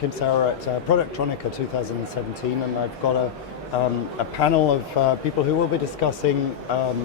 Kim Sauer at Prod17 2017, and I've got a panel of people who will be discussing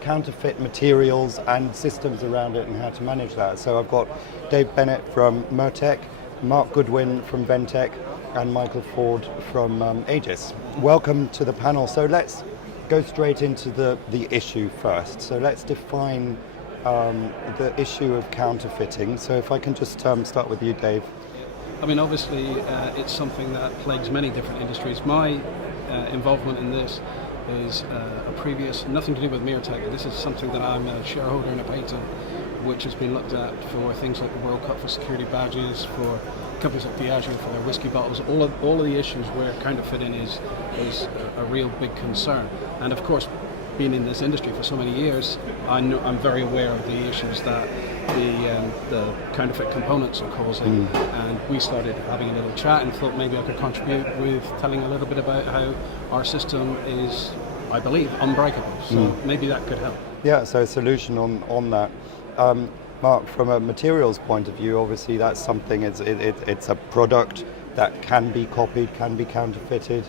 counterfeit materials and systems around it and how to manage that. So I've got Dave Bennett from Mertec, Mark Goodwin from Ventec, and Michael Ford from Aegis. Welcome to the panel. So let's go straight into the issue first. So let's define the issue of counterfeiting. So if I can just start with you, Dave. I mean, obviously, it's something that plagues many different industries. My involvement in this is a previous, nothing to do with Mertec. This is something that I'm a shareholder in a patent, which has been looked at for things like the World Cup for security badges, for companies like Diageo for their whiskey bottles. All of the issues where counterfeiting is a real big concern. And of course, being in this industry for so many years, I'm very aware of the issues that the counterfeit components are causing. And we started having a little chat and thought maybe I could contribute with telling a little bit about how our system is, I believe, unbreakable. So maybe that could help. Yeah, so a solution on that. Mark, from a materials point of view, obviously that's something, it's a product that can be copied, can be counterfeited.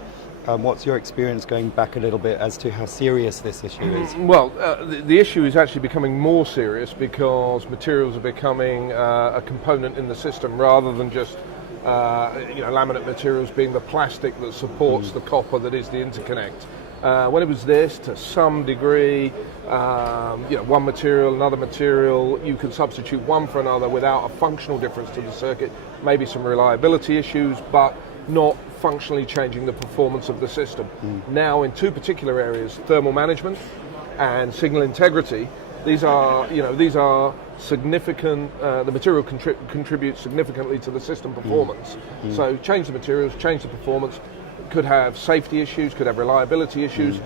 What's your experience going back a little bit as to how serious this issue is? Well, the issue is actually becoming more serious because materials are becoming a component in the system rather than just laminate materials being the plastic that supports the copper that is the interconnect. When it was this, to some degree, one material, another material, you can substitute one for another without a functional difference to the circuit, maybe some reliability issues, but not functionally changing the performance of the system. Now, in two particular areas, thermal management and signal integrity, these are significant, the material contributes significantly to the system performance. So change the materials, change the performance, could have safety issues, could have reliability issues,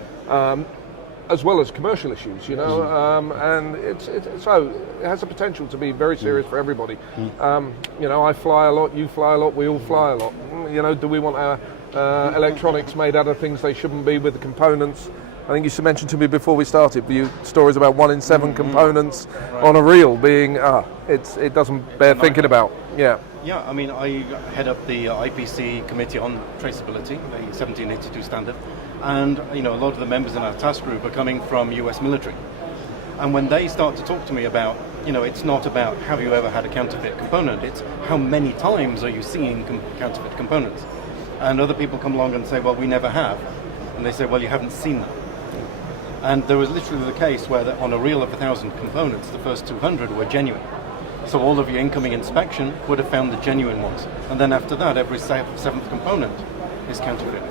as well as commercial issues, and so it has the potential to be very serious for everybody. I fly a lot, you fly a lot, we all fly a lot. Do we want our electronics made out of things they shouldn't be with the components? I think you mentioned to me before we started, stories about 1 in 7 components on a reel being, it doesn't bear thinking about. Yeah. Yeah, I mean, I head up the IPC Committee on Traceability, the 1782 standard, and a lot of the members in our task group are coming from US military. And when they start to talk to me about, it's not about have you ever had a counterfeit component, it's how many times are you seeing counterfeit components. And other people come along and say, well, we never have. And they say, well, you haven't seen them. And there was literally the case where on a reel of 1,000 components, the first 200 were genuine. So all of your incoming inspection would have found the genuine ones. And then after that, every seventh component is counterfeit.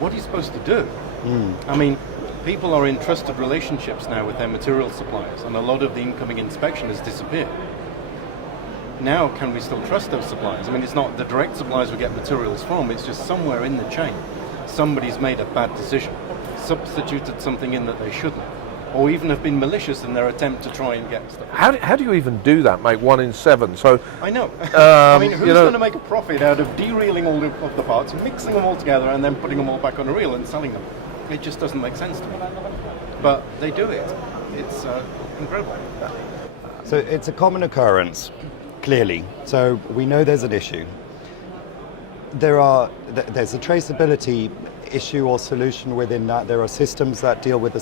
What are you supposed to do? I mean, people are in trusted relationships now with their material suppliers, and a lot of the incoming inspection has disappeared. Now, can we still trust those suppliers? I mean, it's not the direct suppliers we get materials from, it's just somewhere in the chain. Somebody's made a bad decision, substituted something in that they shouldn't, or even have been malicious in their attempt to try and get stuff. How do you even do that, mate? 1 in 7. So I know. I mean, who's going to make a profit out of dereeling all of the parts, mixing them all together, and then putting them all back on a reel and selling them? It just doesn't make sense to me. But they do it. It's incredible. So it's a common occurrence, clearly. So we know there's an issue. There's a traceability issue or solution within that. There are systems that deal with the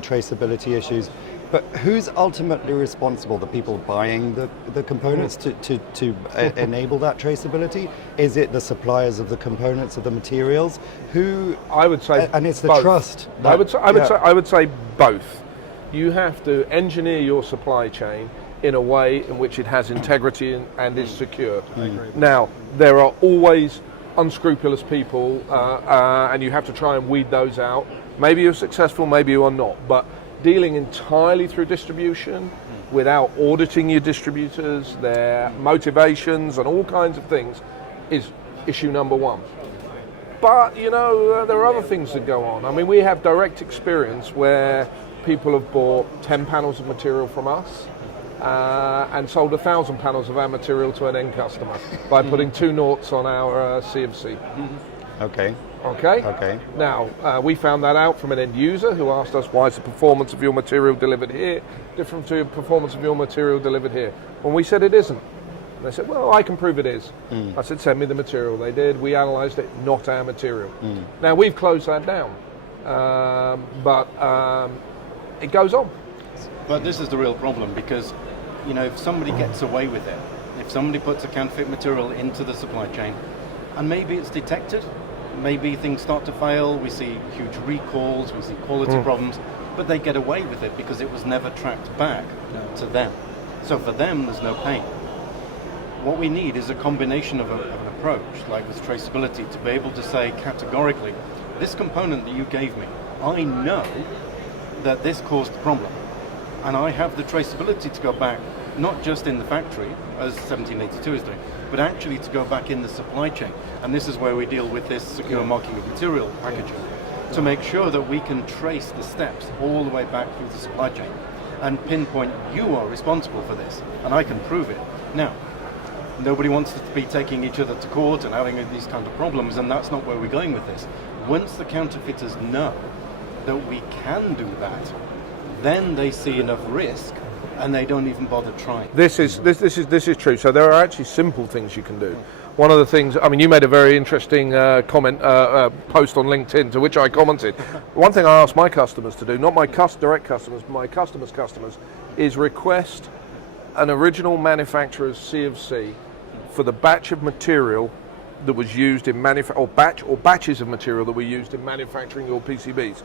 traceability issues. But who's ultimately responsible? The people buying the components to enable that traceability? Is it the suppliers of the components of the materials? Who? I would say, and it's the both. trust. I would say both. You have to engineer your supply chain in a way in which it has integrity and is secure. Now, there are always unscrupulous people, and you have to try and weed those out. Maybe you're successful, maybe you are not, but dealing entirely through distribution without auditing your distributors, their motivations and all kinds of things is issue number one. But, there are other things that go on. I mean, we have direct experience where people have bought 10 panels of material from us and sold 1,000 panels of our material to an end customer by putting 2 noughts on our CFC. Okay. Now, we found that out from an end user who asked us, why is the performance of your material delivered here different to the performance of your material delivered here? When we said it isn't. And they said, well, I can prove it is. I said, send me the material. They did. We analysed it, not our material. Now, we've closed that down, but it goes on. But this is the real problem, because if somebody gets away with it, if somebody puts a counterfeit material into the supply chain, and maybe it's detected, maybe things start to fail, we see huge recalls, we see quality problems, but they get away with it because it was never tracked back to them. So for them, there's no pain. What we need is a combination of an approach, like with traceability, to be able to say categorically, this component that you gave me, I know that this caused the problem. And I have the traceability to go back, not just in the factory, as 1782 is doing, but actually to go back in the supply chain. And this is where we deal with this secure marking of material packaging, to make sure that we can trace the steps all the way back through the supply chain and pinpoint you are responsible for this, and I can prove it. Now, nobody wants to be taking each other to court and having these kind of problems, and that's not where we're going with this. Once the counterfeiters know that we can do that, then they see enough risk and they don't even bother trying. This is true. So there are actually simple things you can do. One of the things, you made a very interesting comment, post on LinkedIn, to which I commented. One thing I ask my customers to do, not my direct customers, but my customers' customers, is request an original manufacturer's CFC for the batch of material that was used in batches of material that were used in manufacturing your PCBs.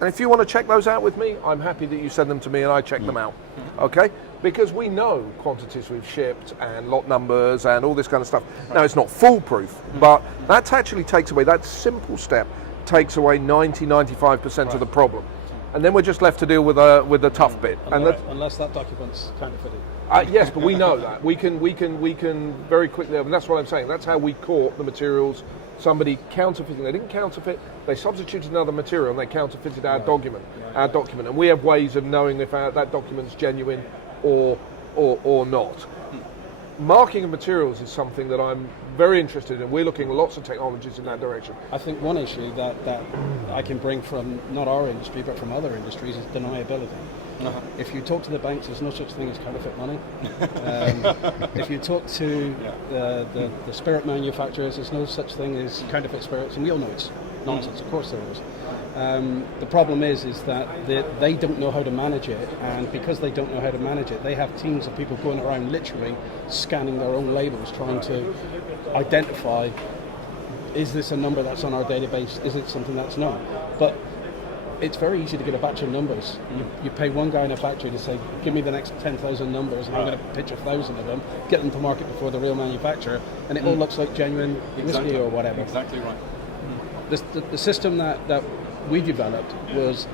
And if you want to check those out with me, I'm happy that you send them to me and I check them out. Okay? Because we know quantities we've shipped and lot numbers and all this kind of stuff. Now, it's not foolproof, but that actually takes away, that simple step takes away 90-95% of the problem. And then we're just left to deal with the tough bit. Unless that document's counterfeited. Yes, but we know that. We can very quickly, and that's what I'm saying, that's how we caught the materials. Somebody counterfeiting, they didn't counterfeit, they substituted another material and they counterfeited our document. And we have ways of knowing if that document's genuine or not. Marking of materials is something that I'm very interested in. We're looking at lots of technologies in that direction. I think one issue that I can bring from not our industry but from other industries is deniability. If you talk to the banks, there's no such thing as counterfeit money. If you talk to the spirit manufacturers, there's no such thing as counterfeit spirits, and we all know it's nonsense. Of course there is. The problem is that they don't know how to manage it, and because they don't know how to manage it, they have teams of people going around literally scanning their own labels, trying to identify, is this a number that's on our database, is it something that's not? But it's very easy to get a batch of numbers. You pay one guy in a factory to say, give me the next 10,000 numbers and I'm going to pitch 1,000 of them, get them to market before the real manufacturer, and it all looks like genuine whiskey or whatever. Exactly right. The system that we developed was,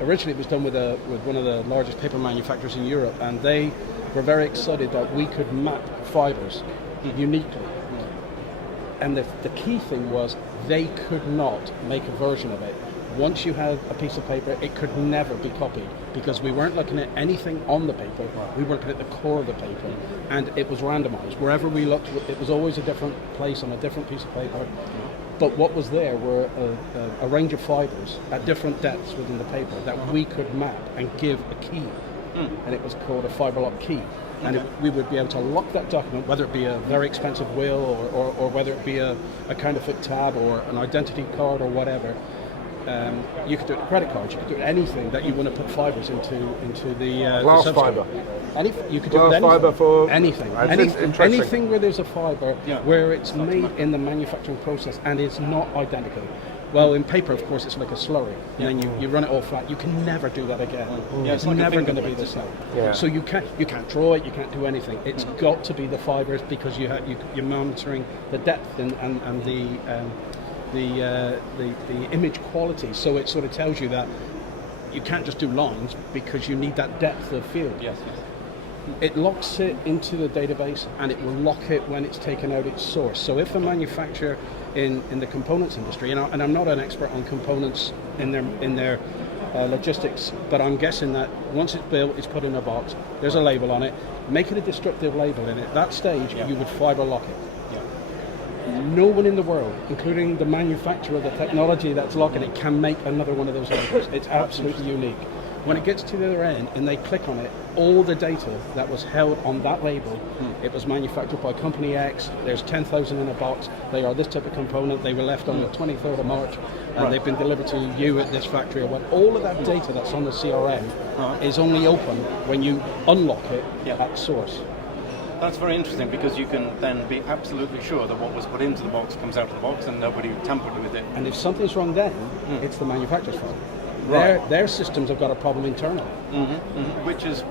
originally it was done with one of the largest paper manufacturers in Europe, and they were very excited that we could map fibres uniquely. And the key thing was they could not make a version of it. Once you had a piece of paper, it could never be copied because we weren't looking at anything on the paper, we were looking at the core of the paper, and it was randomized. Wherever we looked, it was always a different place on a different piece of paper. But what was there were a range of fibers at different depths within the paper that we could map and give a key. And it was called a fiber lock key. And we would be able to lock that document, whether it be a very expensive will or whether it be a counterfeit tab or an identity card or whatever. You could do it with credit cards, you could do it anything that you want to put fibers into the glass the fiber. You could do it with anything. Fiber for anything. Anything where there's a fiber, where it's made in the manufacturing process and is not identical. Well, in paper, of course, it's like a slurry, and then you run it all flat. You can never do that again. It's like never going to be the same. So you can't draw it, you can't do anything. It's got to be the fibers because you're monitoring the depth and the image quality. So it sort of tells you that you can't just do lines because you need that depth of field. Yes. It locks it into the database and it will lock it when it's taken out its source. So if a manufacturer in the components industry, and I'm not an expert on components in their logistics, but I'm guessing that once it's built, it's put in a box, there's a label on it, make it a descriptive label, and at that stage you would fiber lock it. No one in the world, including the manufacturer of the technology that's locking it, can make another one of those labels. It's absolutely unique. When it gets to the other end and they click on it, all the data that was held on that label, it was manufactured by company X, there's 10,000 in a box, they are this type of component, they were left on the 23rd of March, and they've been delivered to you at this factory or what. All of that data that's on the CRM is only open when you unlock it at source. That's very interesting, because you can then be absolutely sure that what was put into the box comes out of the box and nobody tampered with it. And if something's wrong then, it's the manufacturer's fault. Their systems have got a problem internally. Which is,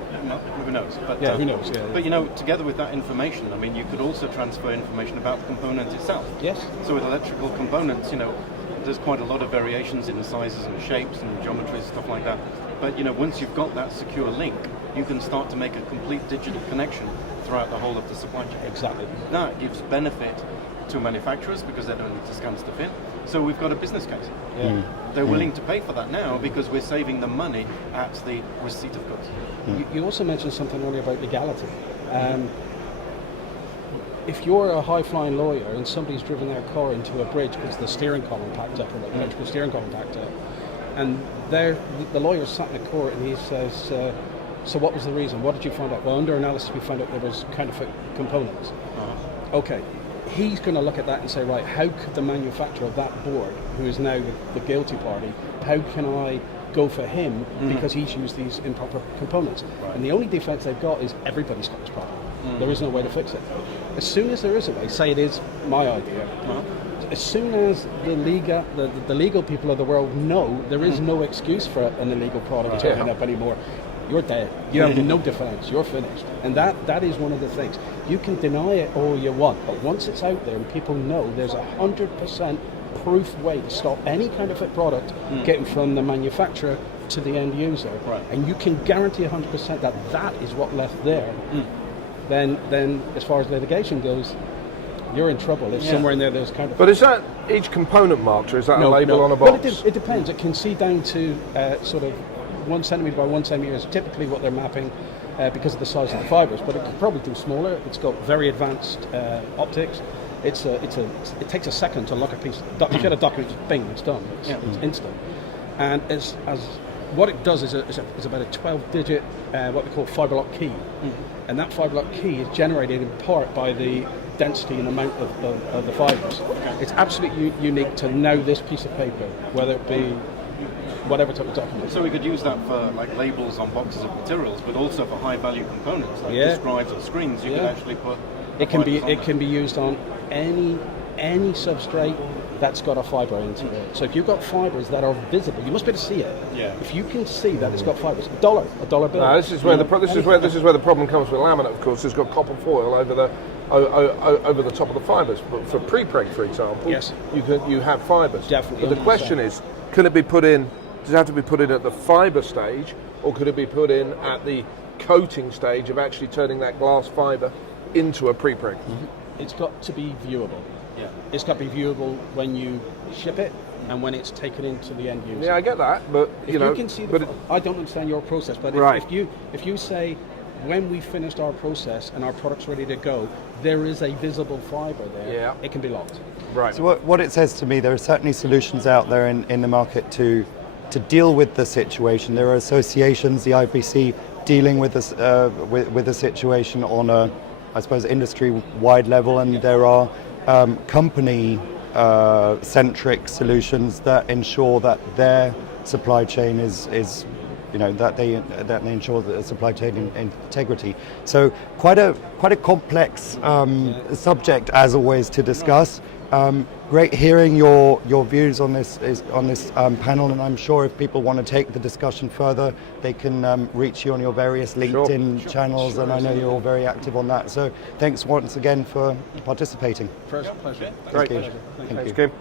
who knows? But, who knows? Yeah. But, you know, together with that information, I mean, you could also transfer information about the component itself. Yes. So with electrical components, you know, there's quite a lot of variations in the sizes and shapes and geometries, stuff like that. But, you know, once you've got that secure link, you can start to make a complete digital connection throughout the whole of the supply chain. Exactly. That gives benefit to manufacturers because they don't need to scan stuff in. So we've got a business case. They're willing to pay for that now because we're saving them money at the receipt of goods. You also mentioned something earlier about legality. If you're a high-flying lawyer and somebody's driven their car into a bridge because the steering column packed up, or the electrical steering column packed up, and the lawyer sat in the court and he says, so what was the reason? What did you find out? Well, under analysis we found out there was counterfeit components. Okay. He's going to look at that and say, right, how could the manufacturer of that board, who is now the guilty party, how can I go for him because he's used these improper components? And the only defense they've got is everybody's got this problem. There is no way to fix it. As soon as there is a way, say it is my idea, as soon as the legal people of the world know there is no excuse for an illegal product turning up anymore, you're dead. You have no defense. You're finished. And that is one of the things. You can deny it all you want, but once it's out there and people know there's 100% proof way to stop any counterfeit product getting from the manufacturer to the end user, and you can guarantee 100% that is what left there, then as far as litigation goes, you're in trouble if somewhere in there's counterfeit. But is that each component marked, or is that a label on a box? Well, it depends. It can see down to sort of 1 centimetre by 1 centimetre is typically what they're mapping because of the size of the fibres, but it could probably do smaller. It's got very advanced optics. It takes a second to lock a piece. If you get a document, bing, it's done. It's instant. And as what it does is about a 12-digit what we call fibre lock key, and that fibre lock key is generated in part by the density and amount of the fibres. It's absolutely unique to know this piece of paper, whether it be whatever type of document. So we could use that for like labels on boxes of materials, but also for high value components like disk drives or screens. You could actually put. It can be used on any substrate that's got a fibre into it. So if you've got fibres that are visible, you must be able to see it. Yeah. If you can see that it's got fibres, a dollar bill. No, this is where the problem comes with laminate. Of course, it's got copper foil over the top of the fibres. But for pre-preg, for example, you have fibres. Definitely. But the question is, can it be put in? Does it have to be put in at the fibre stage, or could it be put in at the coating stage of actually turning that glass fibre into a pre-preg? It's got to be viewable. Yeah. It's got to be viewable when you ship it and when it's taken into the end user. Yeah, I get that, but you can see I don't understand your process, but if you say when we finished our process and our product's ready to go, there is a visible fibre there, it can be locked. Right. So what it says to me, there are certainly solutions out there in the market to deal with the situation. There are associations, the IPC, dealing with this with the situation on a, I suppose, industry-wide level, and there are company-centric solutions that ensure that their supply chain is that they ensure the supply chain integrity. So quite a complex subject, as always, to discuss. Great hearing your views on this panel, and I'm sure if people want to take the discussion further, they can reach you on your various LinkedIn channels, and I know you're all very active on that. So thanks once again for participating. Pleasure. Great. Thank you. Thanks, Kim.